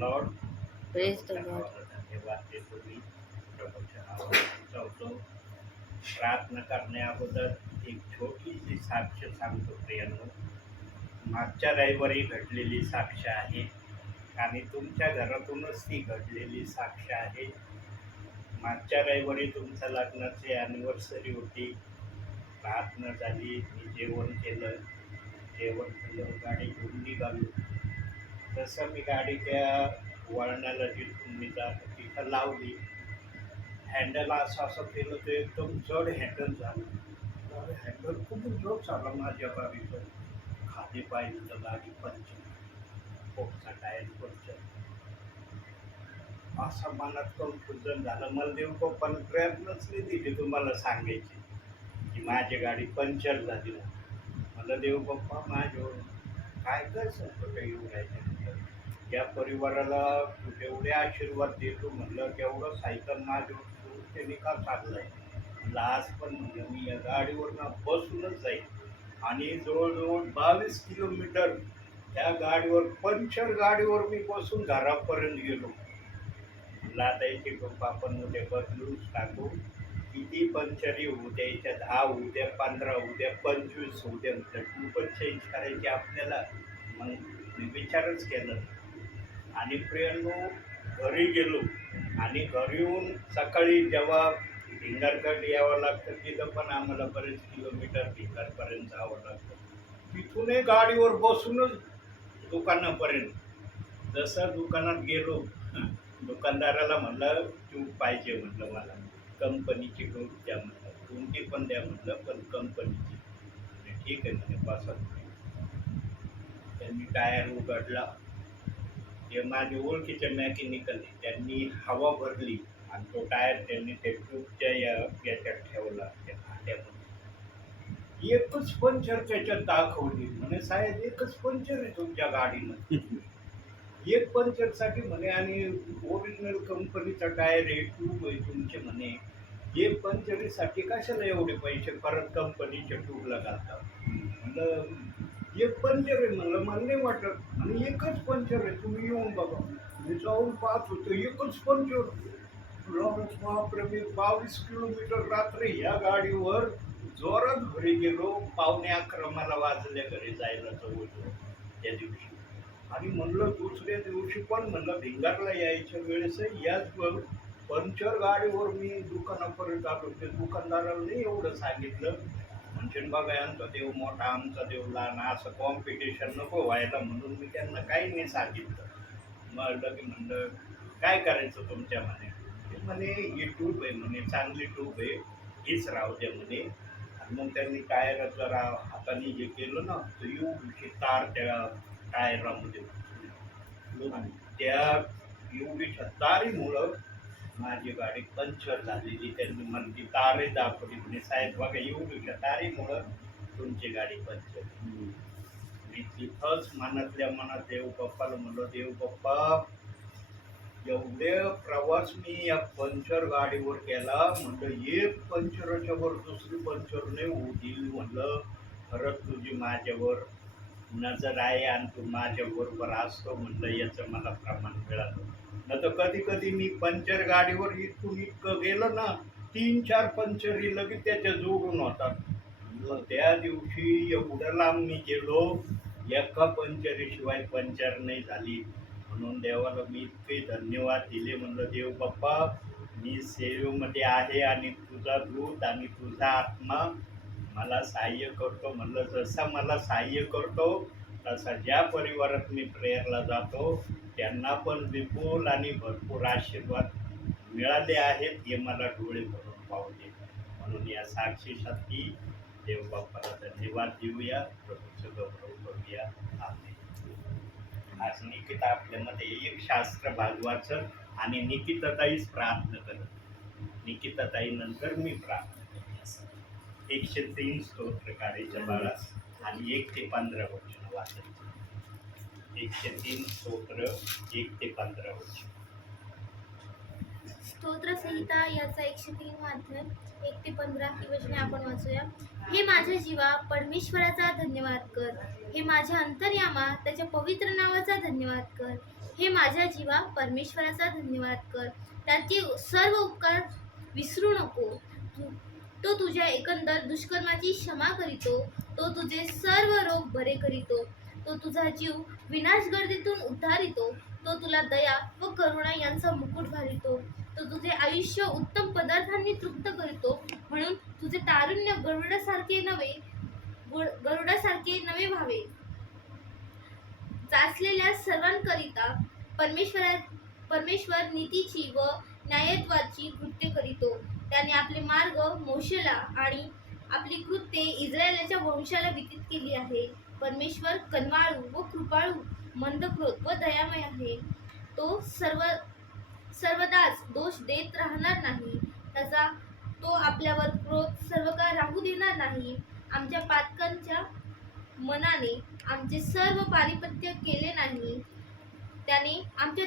Lord. Praise the प्रभूच्या Lord. नावाला धन्यवाद देतो मी. प्रभूच्या नावाला उंचावतो. प्रार्थना करण्या अगोदर एक छोटीशी साक्ष सांगतो प्रियांनो. मागच्या रविवारी घडलेली साक्ष आहे आणि तुमच्या घरातूनच ती घडलेली साक्ष आहे. मागच्या रविवारी तुमच्या लग्नाची ॲनिव्हर्सरी होती. प्रार्थना झाली, मी जेवण केलं. जेवण केलं, गाडी घेऊन निघालो. तसं मी गाडी त्या वळणाला जिथून मी जातो तिथं लावली. हँडल असं केलं ते एकदम जड हँडल झालं. हँडल खूप जड झाला माझ्या गाडीचं. खाली पाहिलं तर गाडी पंक्चर, पोटचा टायर पंक्चर. असं मनात कन्फ्युजन झालं. मला देवबाप्पानं प्रयत्नच नाही दिले तुम्हाला सांगायचे की माझी गाडी पंक्चर झाली. मला देवबाप्पा माझ्यावर काय काय संकट येऊ राहिले. या परिवाराला तू जेवढे आशीर्वाद देतो म्हणलं तेवढं सायकल माझ्यावर त्यांनी का चाललंय. म्हणलं आज पण म्हणलं मी या गाडीवरनं बसूनच जाईल. आणि जवळजवळ 22 किलोमीटर त्या गाडीवर पंक्चर गाडीवर मी बसून घरापर्यंत गेलो. म्हणलं आता याची गप्पा आपण उद्या बदलूच टाकू. किती पंक्चरी होऊ द्या, याच्या 10 होऊ द्या, 15 होऊ द्या, 25 होऊ द्या. म्हटलं तू पण चेंज करायची आपल्याला. मग मी विचारच केलं. आणि प्रियांनो घरी गेलो. आणि घरी येऊन सकाळी जेव्हा भिंगारकडे यावं लागतं तिथं पण आम्हाला बरेच किलोमीटर भिंगारपर्यंत जावं लागतं. तिथूनही गाडीवर बसूनच दुकानापर्यंत. जसं दुकानात गेलो, दुकानदाराला म्हणलं ट्यूब पाहिजे म्हटलं मला. कंपनीची ट्यूब द्या म्हटलं. कोणती पण द्या म्हटलं, पण कंपनीची. ठीक आहे म्हणे बसा तुम्ही. त्यांनी टायर उघडला. ते माझे ओळखीचे मेकॅनिकल आहे. त्यांनी हवा भरली आणि तो टायर त्यांनी ते ट्यूबच्या याच्यात ठेवला त्या खात्यामध्ये. एकच पंक्चर त्याच्यात दाखवली. म्हणे साहेब एकच पंक्चर आहे तुमच्या गाडीनं. एक पंक्चरसाठी म्हणे आणि ओरिजिनल कंपनीचा टायर आहे, ट्यूब आहे तुमचे म्हणे. एक पंक्चरीसाठी कशाला एवढे पैसे परत कंपनीच्या ट्यूबला घालतात. म्हणलं एक पंक्चर आहे म्हणलं, मला नाही वाटत. आणि एकच पंक्चर आहे, तुम्ही येऊन बघा. मी जाऊन पाहत होतो एकच पंक्चर. बापरे, मी 22 किलोमीटर रात्री या गाडीवर जोरात घरी गेलो. 11:15 मला वाजल्या घरी जायला जवळजवळ त्या दिवशी. आणि म्हणलं दुसऱ्या दिवशी पण म्हणलं भिंगारला यायच्या वेळेस याच पंक्चर गाडीवर मी दुकानापर्यंत आलो. ते दुकानदाराला नाही एवढं सांगितलं. म्हणजे बघा आमचा देव मोठा, आमचा देव लहान, असं कॉम्पिटिशन नको व्हायला म्हणून मी त्यांना काही नाही सांगितलं. मग की म्हणलं काय करायचं तुमच्या म्हणे. ते म्हणे ही ट्यूब आहे म्हणे, चांगली ट्यूब आहे, हीच राहू द्या म्हणे. आणि मग त्यांनी टायर जरा हाताने हे केलं ना तर एवढीशी तार त्या टायरामध्ये घुसली. आणि त्या एवढीच्या तारीमुळं माझी गाडी पंक्चर झालेली. त्यांनी मला ती तारे दाखवली. म्हणजे साहेब बघा एवढीच्या तारीमुळं तुमची गाडी पंक्चर. मी तिथंच मनातल्या मनात देवबाप्पाला म्हणलं, देवबाप्पा एवढे प्रवास मी या पंक्चर गाडीवर केला. म्हणलं एक पंक्चरच्या वर दुसरी पंक्चर नाही होऊ देईल. म्हणलं खरंच तुझी माझ्यावर नजर आहे आणि तू माझ्या बरोबर असतो. म्हणलं याचं मला प्रमाण मिळालं. न तर कधी कधी मी पंक्चर गाडीवर इथून इतकं गेलं ना, 3-4 पंक्चरी लगेच त्याच्या जोडून होतात. त्या दिवशी एवढं लांब मी गेलो, एका पंक्चरीशिवाय पंक्चर नाही झाली. म्हणून देवाला मी इतके धन्यवाद दिले. म्हणलं देव बाप्पा मी सेवेमध्ये आहे आणि तुझा दूत आणि तुझा आत्मा मला सहाय्य करतो. म्हणलं जसा मला सहाय्य करतो तसा ज्या परिवारात मी प्रेयरला जातो त्यांना पण विपुल आणि भरपूर आशीर्वाद मिळाले आहेत हे मला डोळे भरून पाहू दे. म्हणून या साक्षीसाठी देवबाप्पाला धन्यवाद देऊया, प्रभूचं गौरव करूया. आमेन. आज निकिता आपल्यामध्ये एक शास्त्र भागवाचं आणि निकिताताईच प्रार्थना करत. निकिताताई नंतर मी प्रार्थना करत. 103 स्तोत्र काढायचं बाळा आणि 1 ते 15 वचन वाचायचं. 103 स्तोत्र 1 ते 15 वचन. स्तोत्र संहिता याचा 103 अध्याय 1 ते 15 ही वचने आपण वाचूया. हे माझ्या जीवा परमेश्वराचा धन्यवाद कर. हे माझ्या अंतर्यामा त्याच्या पवित्र नावाचा धन्यवाद कर. हे माझ्या जीवा परमेश्वराचा धन्यवाद कर. त्याचे सर्व उपकार विसरू नको. तो तुझ्या एकंदर दुष्कर्माची क्षमा करीतो. तो तुझे सर्व रोग बरे करीतो. तो तुझा जीव विनाश गर्दीतून उद्धारितो. तो तुला दया व करुणा यांचा मुकुट घालितो. तो तुझे आयुष्य उत्तम पदार्थांनी तृप्त करतो. म्हणून तुझे तारुण्य गरुडासारखे नवे व्हावे. जाचलेल्या सर्वांकरिता परमेश्वर नीतीची व न्यायत्वाची कृत्य करीतो. त्याने आपले मार्ग मोशेला आणि आपली कृत्ये इस्रायलाच्या वंशाला विदित केली आहे. परमेश्वर कनवाळू व कृपाळू, मंदक्रोध व दयामय आहे. तो सर्वदाच दोष देत राहणार नाही. तो आपल्यावर क्रोध सर्व काळ राहू देणार नाही. आमच्या पातकांच्या मनाने आमचे सर्व पारिपत्य केले नाही. त्याने आमच्या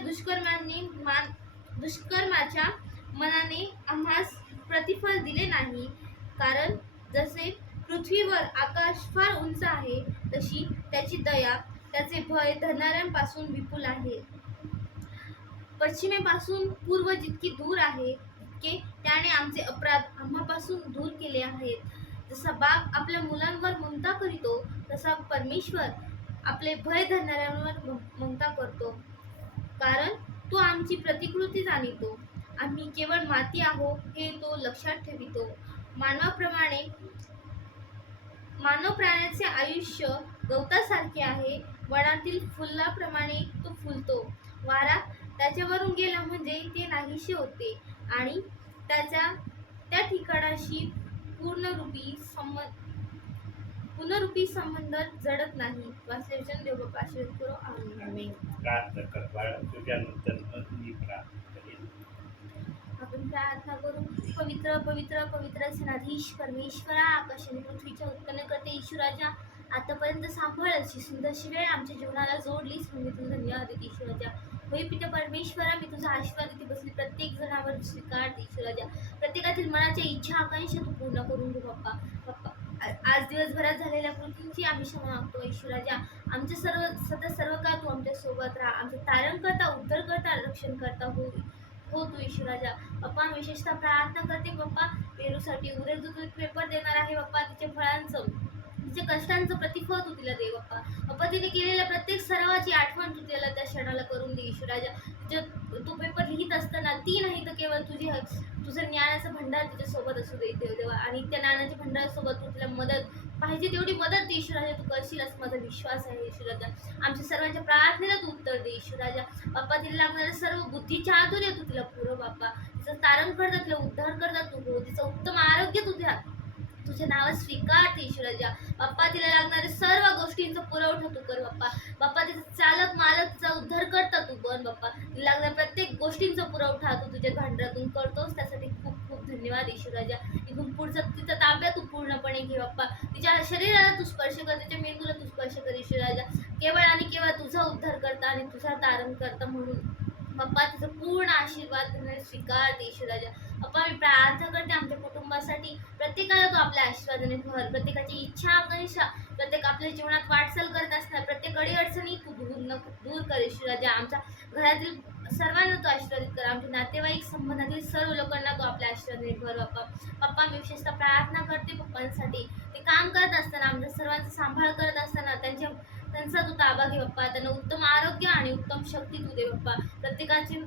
दुष्कर्माच्या मनाने आम्हास प्रतिफल दिले नाही. कारण जसे पृथ्वीवर आकाश फार उंच आहे, तशी त्याची दया त्याचे भय धरणाऱ्यांपासून विपुल आहे. पश्चिमेपासून पूर्व जितकी दूर आहे, तितके त्याने आमचे अपराध आम्हापासून दूर केले आहेत. जसा बाप आपल्या मुलांवर ममता करीतो, तसा परमेश्वर आपले भय धरणाऱ्यांवर ममता करतो. कारण तो आमची प्रतिकृती जाणितो. आम्ही केवळ माती आहो हे तो लक्षात ठेवितो. मानव प्राण्याचे आयुष्य गवतासारखे आहे. वनातील फुलाप्रमाणे तो फुलतो. वारा त्याच्यावरून गेला म्हणजे ते नाहीसे होते आणि त्या ठिकाणाशी पुनरुपी संबंध जडत नाही. वाचले वचन देवबापा आशीर्वाद करो. आमेन. प्रार्थना कर बाळा, तुझ्यानंतर मग मी प्रार्थना करेन. आपण प्रार्थना करू. पवित्र पवित्र पवित्र सेनाधीश परमेश्वरा, आकाश आणि पृथ्वीच्या उत्पन्न करते ईश्वराच्या, आतापर्यंत सांभाळ अशी सुंदरशी वेळ आमच्या जीवनाला जोडलीस म्हणून तुझं धन्यवाद देते ईश्वराच्या. होय पिता परमेश्वरा, मी तुझा आशीर्वाद देते बसली प्रत्येक जणावर स्वीकारते ईश्वराच्या. प्रत्येकातील मनाच्या इच्छा आकांक्षा तू पूर्ण करून घे बाप्पा. आज दिवसभरात झालेल्या कृतींची आम्ही क्षमा मागतो ईश्वराच्या. आमच्या सर्व काळ तू आमच्या सोबत राहा. आमचं तारण करता, उद्धार करता, रक्षण करता हो तू ईश्वराच्या. बाप्पा विशेषतः प्रार्थना करते बाप्पा पेरूसाठी. उद्या जो तू पेपर देणार आहे बाप्पा, तिच्या फळांचं तिच्या कष्टांचं प्रतिफळ तू तिला दे बाप्पा. तिने केलेल्या प्रत्येक सरावाची आठवण तू तिला त्या क्षणाला करून दे ईश्वराच्या. तो पेपर लिहित असताना ती नाही तर केवळ तुझं ज्ञानाचं भंडार तिच्या सोबत असू दे देवा. आणि त्या ज्ञानाच्या भंडारासोबत तू तिला मदत पाहिजे तेवढी मदत दे ईश्वराच्या. तू करशील असं माझा विश्वास आहे ईश्वराच्या. आमच्या सर्वांच्या प्रार्थनेला तू उत्तर दे ईश्वराच्या. बाप्पा तिला लागणारे सर्व बुद्धीच्या आतुर्य तू तिला पुरव बाप्पा. तिचं तारण करता, तिला उद्धार करता तू हो. तिचं उत्तम आरोग्य तुझ्या नावात स्वीकारते ईश्वराच्या. बाप्पा तिला लागणारे सर्व गोष्टींचा पुरवठा तू कर बाप्पा. तिचा चालक मालक तिचा उद्धार करता तू बन बाप्पा. तिला लागणाऱ्या प्रत्येक गोष्टींचा पुरवठा तू तुझ्या भांडारातून करतोस, त्यासाठी खूप खूप धन्यवाद ईश्वराच्या. इथून पुढचा तिचा ताब्यात तू पूर्णपणे घे बाप्पा. तिच्या शरीराला तू स्पर्श कर, तिच्या मेंदूला तू स्पर्श कर ईश्वराच्या. केवळ आणि केवळ तुझा उद्धार करता आणि तुझा तारण करता म्हणून बाप्पा तिचा पूर्ण आशीर्वाद स्वीकारते ईश्वराच्या. बाप्पा मी प्रार्थना करते आमच्या कुटुंबासाठी. प्रत्येकाला तू आपल्या आशीर्वादाने भर. प्रत्येकाची इच्छा आकांक्षा, प्रत्येक आपल्या जीवनात वाटचाल करत असणार प्रत्येक अडीअडचणी तू दूर कर ईश्वराच्या. आमच्या घरातील सर्वांना तू आशीर्वादित कर. आमच्या नातेवाईक संबंधातील सर्व लोकांना तू आपल्या आशीर्वादाने भर बाप्पा. मी विशेषतः प्रार्थना करते पप्पांसाठी. ते काम करत असताना, आमच्या सर्वांचा सांभाळ करत असताना त्यांचा तू ताबा घे बाप्पा. त्यांना उत्तम आरोग्य आणि उत्तम शक्ती तू दे बाप्पा. प्रत्येकाचे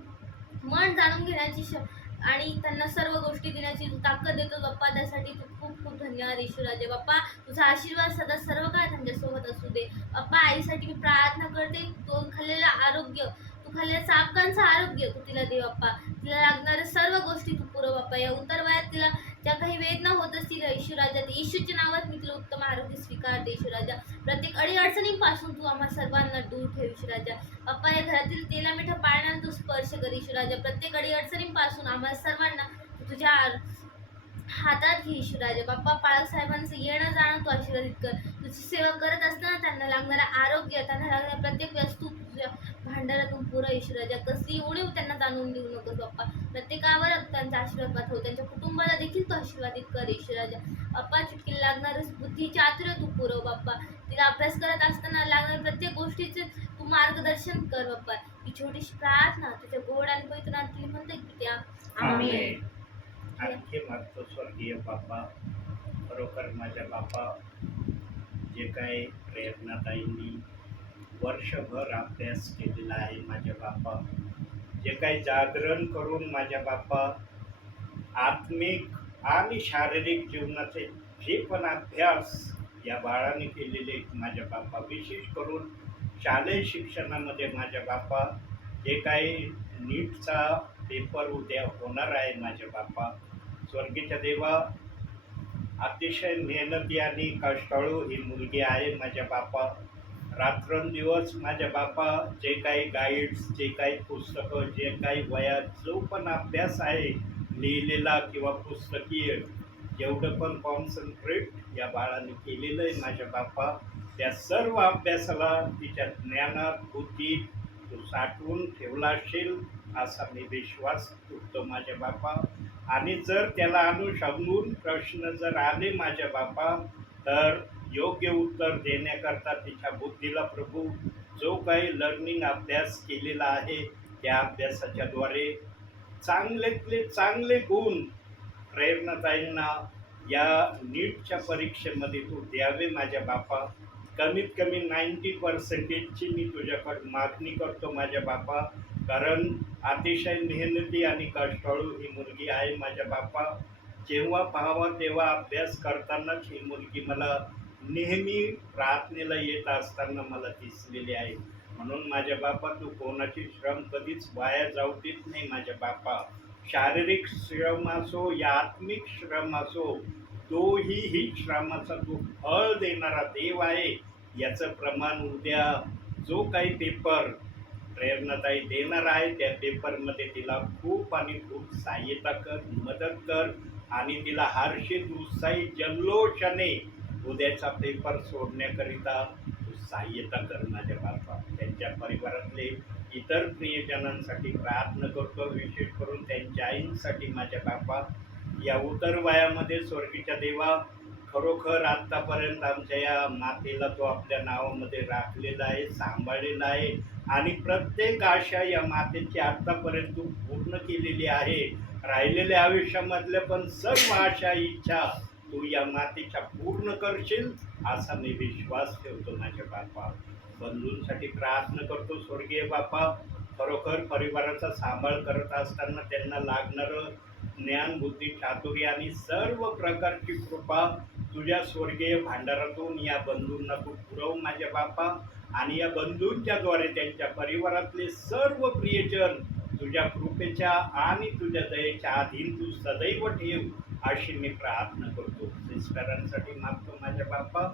मन जाणून घेण्याची आणि त्यांना सर्व गोष्टी देण्याची तू ताकद देतो बाप्पा. त्यासाठी तू खूप खूप धन्यवाद ईश्वराचे बाप्पा. तुझा आशीर्वाद सदा सर्व काळ त्यांच्यासोबत असू दे बाप्पा. आईसाठी मी प्रार्थना करते. तो खाल्लेलं आरोग्य, तू खाल्लेल्या चापकांचं आरोग्य तू तिला दे बाप्पा. तिला लागणाऱ्या सर्व गोष्टी तू पुरव बाप्पा. या उत्तर वयात तिला ज्या काही वेदना होत असतील ईश्वराच्या, येशूच्या नावात मी तुला उत्तम आरोग्य स्वीकारते ईश्वराच्या. प्रत्येक अडीअडचणींपासून तू आम्हा सर्वांना दूर ठेव ईश्वराच्या बाप्पा. या घरातील तेला मिठा पाळण्याला तू स्पर्श कर ईश्वराच्या. प्रत्येक अडीअडचणींपासून आम्हा सर्वांना तुझ्या हातात घे ईश्वराच्या बाप्पा. पाळक साहेबांचं येणं जाणं तू आशीर्वादित कर. तुझी सेवा करत असताना त्यांना लागणारं आरोग्य, त्यांना लागणाऱ्या प्रत्येक वस्तू तुझ्या भांडारातून पुरं ईश्वराच्या. कसली उणीव त्यांना जाणून देऊ नकोस बाप्पा. प्रत्येकावर त्यांचा आशीर्वाद पाठव. त्यांच्या कुटुंबाला देखील तू आशीर्वादित कर ईश्वराच्या बाप्पा. चुटकीला लागणारं बुद्धीच्या आतुर्य तू पुरव बाप्पा. तिला अभ्यास करत असताना लागणाऱ्या प्रत्येक गोष्टीचे तू मार्गदर्शन कर बाप्पा. ही छोटीशी प्रार्थना तुझ्या गोड आणि पवित्र नावात म्हणते की त्या आमेन. आणखी मागतो स्वर्गीय बापा, खरोखर माझ्या बापा, जे काही प्रेरणाताईंनी वर्षभर अभ्यास केलेला आहे माझ्या बापा, जे काही जागरण करून माझ्या बापा आत्मिक आणि शारीरिक जीवनाचे जे पण अभ्यास या बाळाने केलेले आहेत माझ्या बापा, विशेष करून शालेय शिक्षणामध्ये माझ्या बापा, जे काही नीटचा पेपर उद्या होणार आहे माझ्या बापा, स्वर्गीच्या देवा, अतिशय मेहनती आणि कष्टाळू ही मुलगी आहे माझ्या बापा. रात्रंदिवस माझ्या बापा, जे काही गाईड्स, जे काही पुस्तकं, जे काही वयात जो पण अभ्यास आहे लिहिलेला किंवा पुस्तकीय, जेवढं पण कॉन्सन्ट्रेट या बाळाने केलेलं आहे माझ्या बापा, त्या सर्व अभ्यासाला तिच्या ज्ञानात, बुद्धीत तू साठवून ठेवला असेल असा मी विश्वास करतो माझ्या बापा. आणि जर त्याला अनुषंगून प्रश्न जर आले माझ्या बापा, तर योग्य उत्तर देण्याकरता तिच्या बुद्धीला प्रभू जो काही लर्निंग अभ्यास केलेला आहे त्या अभ्यासाच्याद्वारे चांगल्यातले चांगले गुण प्रेरणाताईंना या नीटच्या परीक्षेमध्ये तू द्यावे माझ्या बापा. कमीत कमी 90% मी तुझ्याकडे मागणी करतो माझ्या बापा, कारण अतिशय मेहनती आणि कष्टाळू ही मुलगी आहे माझ्या बापा. जेव्हा पाहावा तेव्हा अभ्यास करतानाच ही मुलगी मला नेहमी प्रार्थनेला येत असताना मला दिसलेली आहे. म्हणून माझ्या बापा, तू कोणाची श्रम कधीच वाया जाऊ देत नाही माझ्या बापा. शारीरिक श्रम असो या आत्मिक श्रम असो, तोही श्रमाचा तू फळ देणारा देव आहे. याचं प्रमाण उद्या जो काही पेपर प्रेरणाताई देणार आहे त्या पेपरमध्ये तिला खूप आणि खूप सहाय्यता कर, मदत कर आणि तिला हर्षित उत्साही जल्लोषाने उद्याचा पेपर सोडण्याकरिता तू सहाय्यता कर माझ्या बापा. त्यांच्या परिवारातले इतर प्रियजनांसाठी प्रार्थना करतो, विशेष करून त्यांच्या आईंसाठी माझ्या बापा. या उतर वयामध्ये स्वर्गीच्या देवा, खरोखर आत्तापर्यंत आमच्या या मातेला तो आपल्या नावामध्ये राखलेला आहे, सांभाळलेला आहे आणि प्रत्येक आशा या मातेची आत्तापर्यंत तू पूर्ण केलेली आहे. राहिलेल्या आयुष्यामधल्या पण सर्व आशा, इच्छा तू या मातेच्या पूर्ण करशील असा मी विश्वास ठेवतो माझ्या बापा. बंधूंसाठी प्रार्थना करतो स्वर्गीय बापा. खरोखर परिवाराचा सांभाळ करत असताना त्यांना लागणारं ज्ञान, बुद्धी, चातुर्य आणि सर्व प्रकारची कृपा तुझ्या स्वर्गीय भांडारातून या बंधूंना तू पुरव माझ्या बापा. आणि या बंधूंच्याद्वारे त्यांच्या परिवारातले सर्व प्रियजन तुझ्या कृपेच्या आणि तुझ्या दयेच्या अधीन तू सदैव ठेव अशी मी प्रार्थना करतो. सिस्टरांसाठी मागतो माझ्या बापा.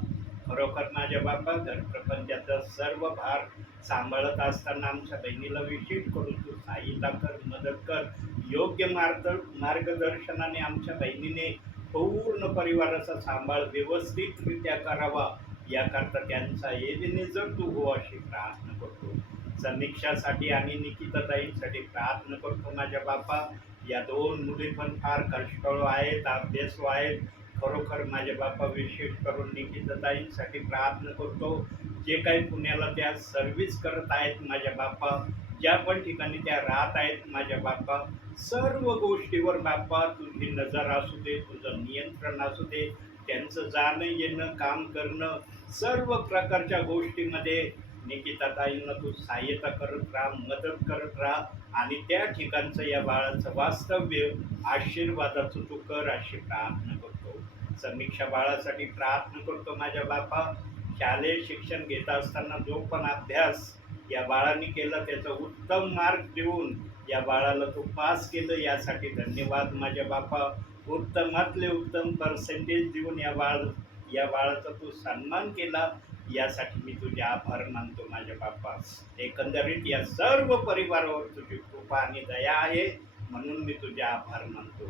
खरोखर माझ्या बापा, घर प्रपंचाचा सर्व भार सांभाळत असताना आमच्या बहिणीला विशेष करून तू सहाय्यता कर, मदत कर. योग्य मार्गदर्शनाने आमच्या बहिणीने पूर्ण परिवाराचा सांभाळ व्यवस्थितरित्या करावा, याकरता त्यांचा एबेनेझर तू हो अशी प्रार्थना करतो. समीक्षासाठी आणि निकिताताईंसाठी प्रार्थना करतो माझ्या बापा. या दोन मुली पण फार कष्टाळू आहेत, अभ्यासू आहेत. खरोखर माझ्या बापा, विशेष करून निकिताताईंसाठी प्रार्थना करतो. जे काही पुण्याला त्या सर्व्हिस करत आहेत माझ्या बापा, ज्या पण ठिकाणी त्या राहत आहेत माझ्या बापा, सर्व गोष्टीवर बापा तुझी नजर असू दे, तुझं नियंत्रण असू दे. त्यांचं जाणं येणं, काम करणं, सर्व प्रकारच्या गोष्टीमध्ये निकिताताईंना तू सहाय्यता करत राहा, मदत करत राहा आणि त्या ठिकाणचं या बाळाचं वास्तव्य आशीर्वादाचं तू कर अशी प्रार्थना करतो. समीक्षा बाळासाठी प्रार्थना करतो माझ्या बापा. शालेय शिक्षण घेत असताना जो पण अभ्यास या बाळाने केला त्याचा उत्तम मार्क देऊन या बाळाला तू पास केलं, यासाठी धन्यवाद माझ्या बापा. उत्तमातले उत्तम पर्सेंटेज देऊन या बाळाचा तू सन्मान केला, यासाठी मी तुझे आभार मानतो माझ्या बापा. एकंदरीत या सर्व परिवारावर तुझी कृपा आणि दया आहे, म्हणून मी तुझे आभार मानतो.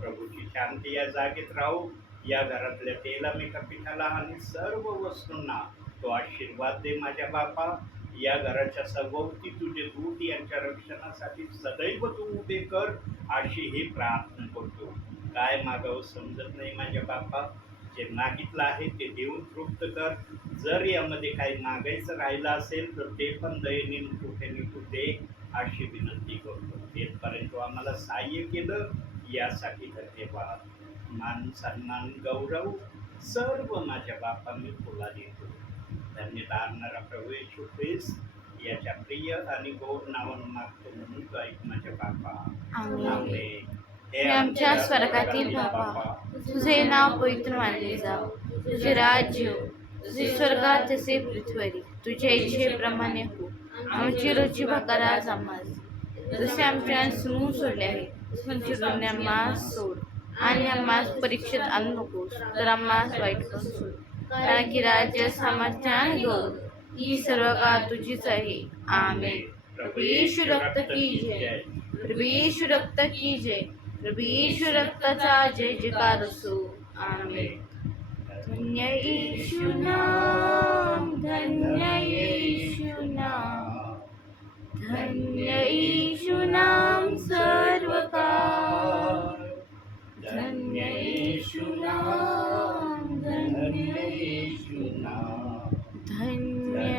प्रभूची शांती या जागेत राहू. या घरातल्या तेलामेका पिठाला आणि सर्व वस्तूंना तो आशीर्वाद दे माझ्या बापा. या घराच्या सभोवती तुझे दूत यांच्या रक्षणासाठी सदैव तू उभे कर अशी ही प्रार्थना करतो. काय मागावं समजत नाही माझ्या बापा. जे मागितलं आहे ते देऊन तृप्त कर. जर यामध्ये काही मागायचं राहिलं असेल तर ते पण दयेने कृपेने तू दे अशी विनंती करतो. तेथपर्यंत तू आम्हाला सहाय्य केलं यासाठी धन्यवाद. मान सन्मान गौरव सर्व माझ्या बापा मी तुला देतो. धन्य तारणारा प्रभू येशू ख्रिस्त याच्या प्रिय आणि गोड नावानं मागतो म्हणून तू ऐक माझ्या बापा. आमेन. आमेन. हे आमच्या स्वर्गातील बाबा, तुझे नाव पवित्र मानले जाव, तुझे राज्य जसे स्वर्गात तसे पृथ्वीवर. तुझ्या इच्छेप्रमाणे हो. आमची रोजची भाकर आज आम्हाला, जसे आमच्या सून सोडले आहे तसे आम्हास सोड, आणि आम्हास परीक्षेत आणू नकोस तर आम्हास वाईट पासून सोड. कारण की राज्य, सामर्थ्य आणि गौरव ही सर्व काळ तुझीच आहे. आमेन. प्रभू येशू रक्त की जय, प्रभू येशू रक्त की जय, प्रभू येशू रक्ताचा जय जयकार असो. आमेन. धन्य येशू नाम, धन्य येशू नाम, धन्य येशू नाम सर्व काळ. धन्य येशू नाम, धन्य येशू नाम, धन्य